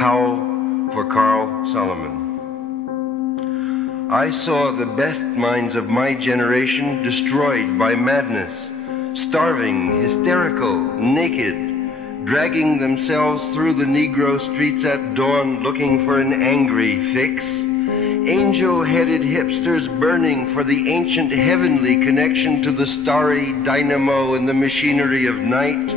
Howl for Carl Solomon. I saw the best minds of my generation destroyed by madness, starving, hysterical, naked, dragging themselves through the Negro streets at dawn looking for an angry fix. Angel-headed hipsters burning for the ancient heavenly connection to the starry dynamo in the machinery of night,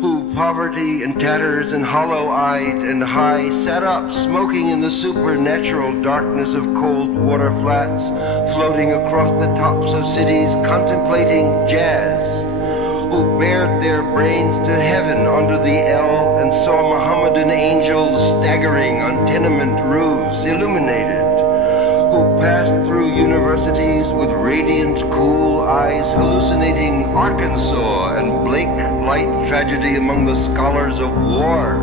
who, poverty and tatters and hollow-eyed and high, sat up smoking in the supernatural darkness of cold water flats, floating across the tops of cities, contemplating jazz, who bared their brains to heaven under the L and saw Mohammedan angels staggering on tenement roofs, illuminated, who passed through universities with radiant, cool eyes, hallucinating Arkansas and Blake light tragedy among the scholars of war,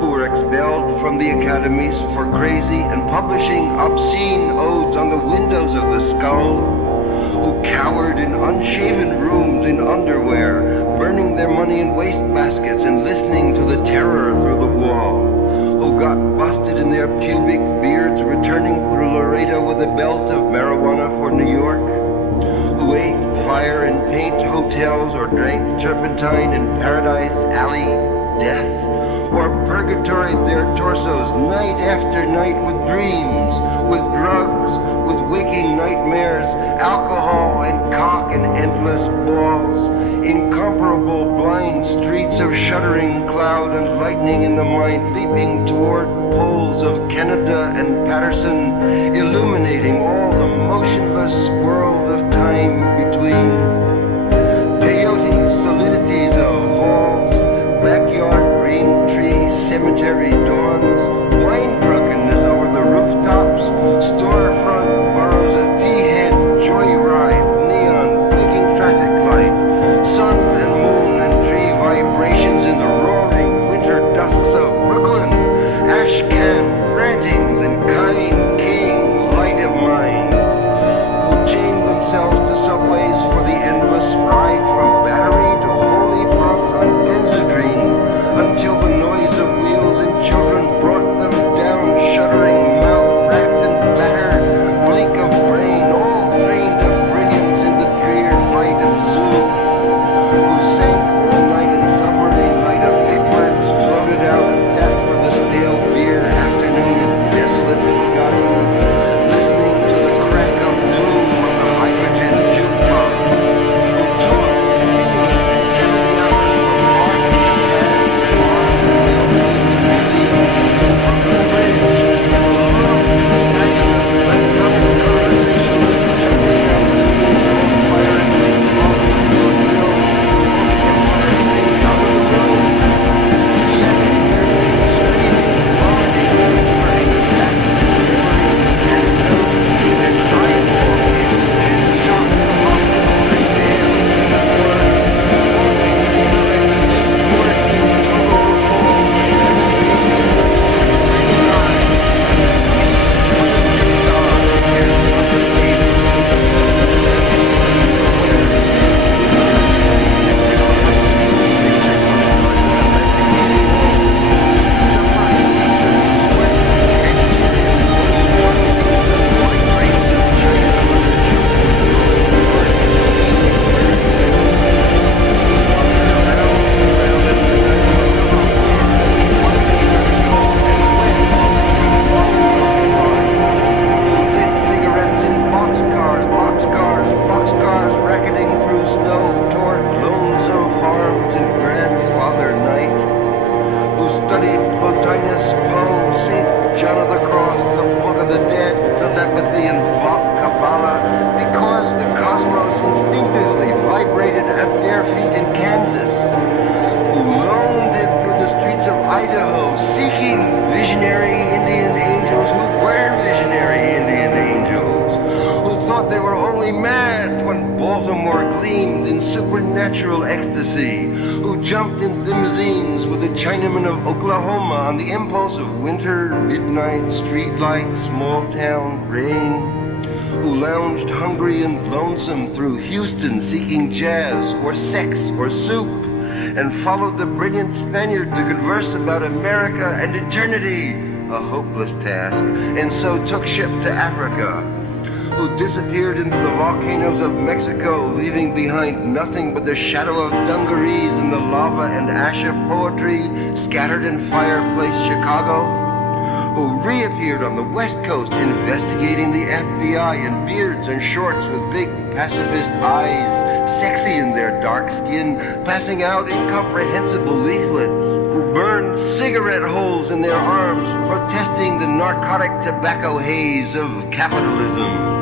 who were expelled from the academies for crazy and publishing obscene odes on the windows of the skull, who cowered in unshaven rooms in underwear, burning their money in wastebaskets and listening to the terror through the wall, who got busted in their pubic beards returning through Laredo with a belt of marijuana for New York, who ate fire and paint hotels or drank turpentine in Paradise Alley death, or purgatoried their torsos night after night with dreams, with drugs, with waking nightmares, alcohol and cock and endless balls, incomparable blind streets of shuddering cloud and lightning in the mind leaping toward poles of Canada and Patterson, illuminating all the motionless world of time between. Peyote solidities of halls, backyard green trees, cemetery dawns, wine drunkenness over the rooftops, storefront boroughs of tea-head, joyride, neon, blinking traffic light, sun and moon and tree vibrations in the roaring winter dusks of Brooklyn, ashcan rantings and kind king light of mind, who chained themselves to subways for the endless ride from Battery to Holy Bronx on Benzedrine, until the noise of wheels and children brought them down, shuddering, mouth racked and battered, blink of brain, all drained of brilliance in the drear light of Zoom, who sank all night in submarine light of Bigfords, floated out and sat for the stale beer afternoon in desolate Fugazis, listening to the crack of doom on the hydrogen jukebox, who talked continuously 70 hours from art to jazz, bar to museum to Brooklyn Bridge, who loved Italian, let's have a conversationalist jumping down the street, on fires, locking yourselves, on the empire state out of the room, chanting their names, screaming, vomiting, whispering, facts, memories, anecdotes, and eyeball and shocks of hospital and dams and wars, falling intellects, discord in total recall, segregation, green eyes, with a synagogue pierced with the gate, lit cigarettes in boxcars racketing through snow toward lonesome farms in grandfather night, who studied Plotinus, Poe, St. John of the Cross, the Book of the Dead, telepathy, and Bach Kabbalah, because the cosmos instinctively vibrated at their feet in Kansas, who loaned it through the streets of Idaho, seeking visionary Indian angels who were visionary Indian angels, who thought they were only mad when Baltimore gleamed in supernatural ecstasy, who jumped in limousines with the Chinamen of Oklahoma on the impulse of winter, midnight, streetlight, small town rain, who lounged hungry and lonesome through Houston seeking jazz or sex or soup, and followed the brilliant Spaniard to converse about America and eternity, a hopeless task, and so took ship to Africa, who disappeared into the volcanoes of Mexico, leaving behind nothing but the shadow of dungarees and the lava and ash of poetry scattered in fireplace Chicago, who reappeared on the West Coast investigating the FBI in beards and shorts with big pacifist eyes, sexy in their dark skin, passing out incomprehensible leaflets, who burned cigarette holes in their arms, protesting the narcotic tobacco haze of capitalism,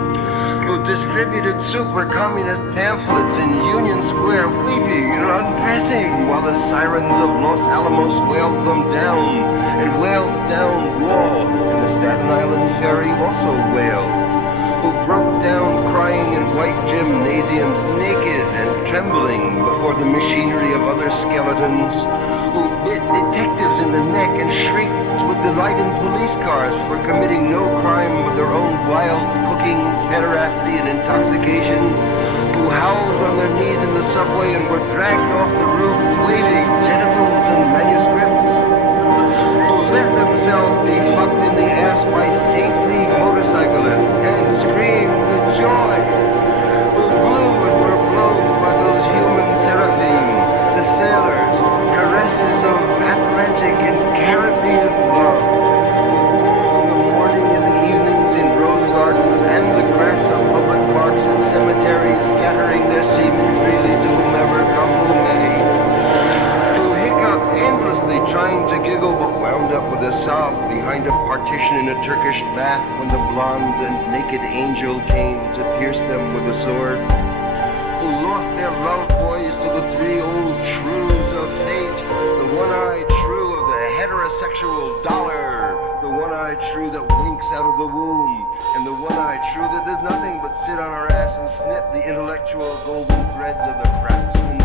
who distributed super-communist pamphlets in Union Square, weeping and undressing while the sirens of Los Alamos wailed them down, and wailed down Wall, and the Staten Island ferry also wailed, who broke down crying in white gymnasiums, naked and trembling before the machinery of other skeletons, who bit detectives in the neck and shrieked with delight in police cars for committing no crime but their own wild cooking, pederasty, and intoxication, who howled on their knees in the subway and were dragged off the roof waving genitals and manuscripts, who let themselves be fucked in the ass by saintly motorcyclists and screamed with joy, who blew and were blown by those human seraphim, the sailors, caresses of Atlantic and Caribbean love, who bawled in the morning and the evenings in rose gardens and the grass of public parks and cemeteries, scattering their semen freely to whomever come who may, who hiccuped endlessly trying to giggle but wound up with a sob behind a partition in a Turkish bath when the blonde and naked angel came to pierce them with a sword, who lost their love boys to the three old shrews of fate, the one-eyed shrew of the heterosexual dollar, the one-eyed shrew that winks out of the womb, and the one-eyed shrew that does nothing but sit on our ass and snip the intellectual golden threads of the craftsman